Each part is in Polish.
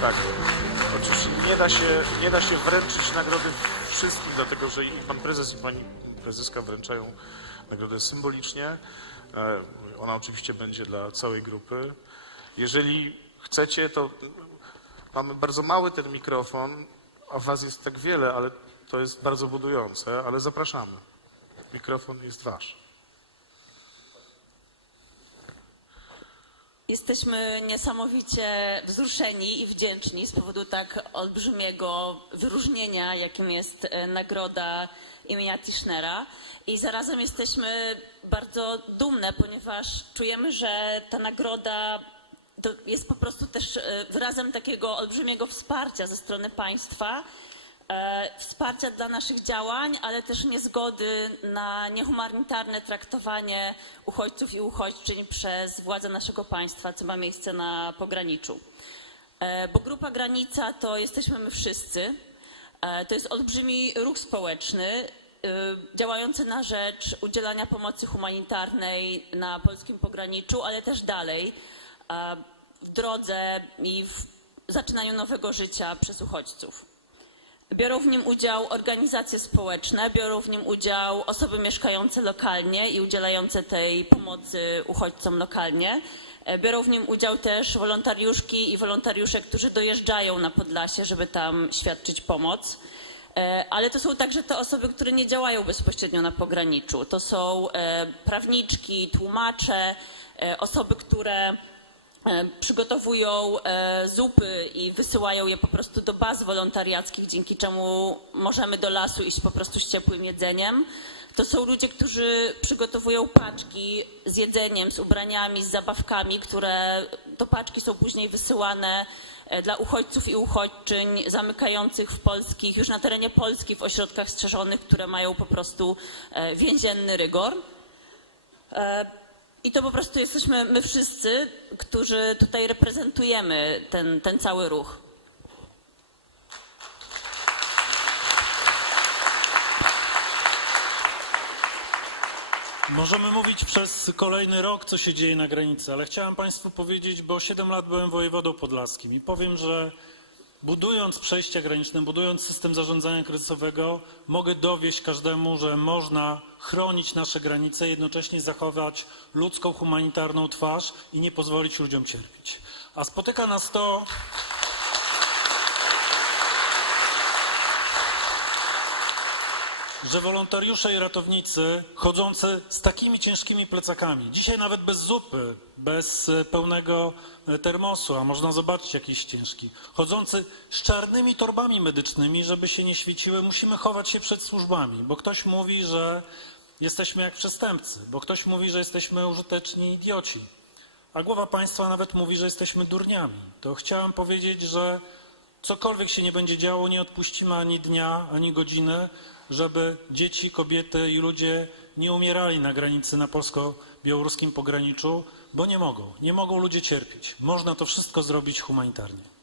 Tak. Oczywiście nie da się, nie da się wręczyć nagrody wszystkim, dlatego że i pan prezes i pani prezeska wręczają nagrodę symbolicznie. E, Ona oczywiście będzie dla całej grupy. Jeżeli chcecie, to mamy bardzo mały ten mikrofon, a was jest tak wiele, ale to jest bardzo budujące, ale zapraszamy. Mikrofon jest wasz. Jesteśmy niesamowicie wzruszeni i wdzięczni z powodu tak olbrzymiego wyróżnienia, jakim jest e, nagroda imienia Tischnera. I zarazem jesteśmy bardzo dumne, ponieważ czujemy, że ta nagroda jest po prostu też e, wyrazem takiego olbrzymiego wsparcia ze strony państwa, wsparcia dla naszych działań, ale też niezgody na niehumanitarne traktowanie uchodźców i uchodźczyń przez władze naszego państwa, co ma miejsce na pograniczu. E, Bo Grupa Granica to jesteśmy my wszyscy. E, To jest olbrzymi ruch społeczny e, działający na rzecz udzielania pomocy humanitarnej na polskim pograniczu, ale też dalej e, w drodze i w zaczynaniu nowego życia przez uchodźców. Biorą w nim udział organizacje społeczne, biorą w nim udział osoby mieszkające lokalnie i udzielające tej pomocy uchodźcom lokalnie. E, Biorą w nim udział też wolontariuszki i wolontariusze, którzy dojeżdżają na Podlasie, żeby tam świadczyć pomoc. E, Ale to są także te osoby, które nie działają bezpośrednio na pograniczu. To są e, prawniczki, tłumacze, osoby, które przygotowują e, zupy i wysyłają je po prostu do baz wolontariackich, dzięki czemu możemy do lasu iść po prostu z ciepłym jedzeniem. To są ludzie, którzy przygotowują paczki z jedzeniem, z ubraniami, z zabawkami, które to paczki są później wysyłane e, dla uchodźców i uchodźczyń zamykających w polskich, już na terenie Polski w ośrodkach strzeżonych, które mają po prostu e, więzienny rygor. I to po prostu jesteśmy my wszyscy, którzy tutaj reprezentujemy ten, ten cały ruch. Możemy mówić przez kolejny rok, co się dzieje na granicy, ale chciałem Państwu powiedzieć, bo 7 lat byłem wojewodą podlaskim i powiem, że budując przejścia graniczne, budując system zarządzania kryzysowego, mogę dowieść każdemu, że można chronić nasze granice, jednocześnie zachować ludzką, humanitarną twarz i nie pozwolić ludziom cierpieć. A spotyka nas to że wolontariusze i ratownicy chodzący z takimi ciężkimi plecakami, dzisiaj nawet bez zupy, bez e, pełnego e, termosu, a można zobaczyć jakiś ciężki, chodzący z czarnymi torbami medycznymi, żeby się nie świeciły, musimy chować się przed służbami, bo ktoś mówi, że jesteśmy jak przestępcy, bo ktoś mówi, że jesteśmy użyteczni idioci, a głowa państwa nawet mówi, że jesteśmy durniami. To chciałem powiedzieć, że cokolwiek się nie będzie działo, nie odpuścimy ani dnia, ani godziny, żeby dzieci, kobiety i ludzie nie umierali na granicy na polsko-białoruskim pograniczu, bo nie mogą. Nie mogą ludzie cierpieć. Można to wszystko zrobić humanitarnie.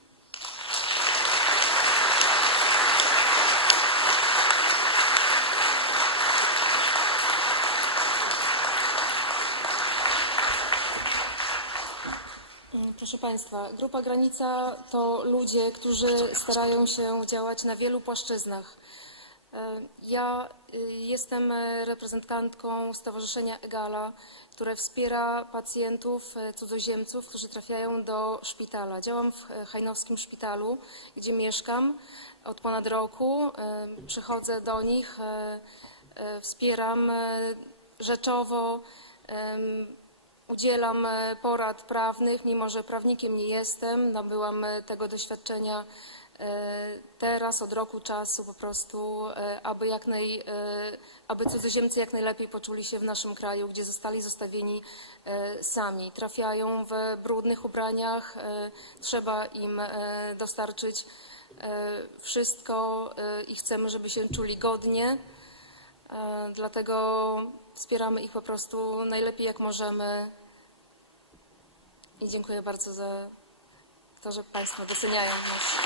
Proszę Państwa, Grupa Granica to ludzie, którzy starają się działać na wielu płaszczyznach. E, Ja y, jestem reprezentantką Stowarzyszenia EGALA, które wspiera pacjentów e, cudzoziemców, którzy trafiają do szpitala. Działam w e, Hajnowskim Szpitalu, gdzie mieszkam od ponad roku. Przychodzę do nich, wspieram rzeczowo, Udzielam e, porad prawnych, mimo że prawnikiem nie jestem, nabyłam e, tego doświadczenia e, teraz, od roku czasu po prostu, aby, jak naj, aby cudzoziemcy jak najlepiej poczuli się w naszym kraju, gdzie zostali zostawieni sami. Trafiają w brudnych ubraniach, trzeba im dostarczyć wszystko i chcemy, żeby się czuli godnie. Dlatego wspieramy ich po prostu najlepiej jak możemy. I dziękuję bardzo za to, że Państwo doceniają nas.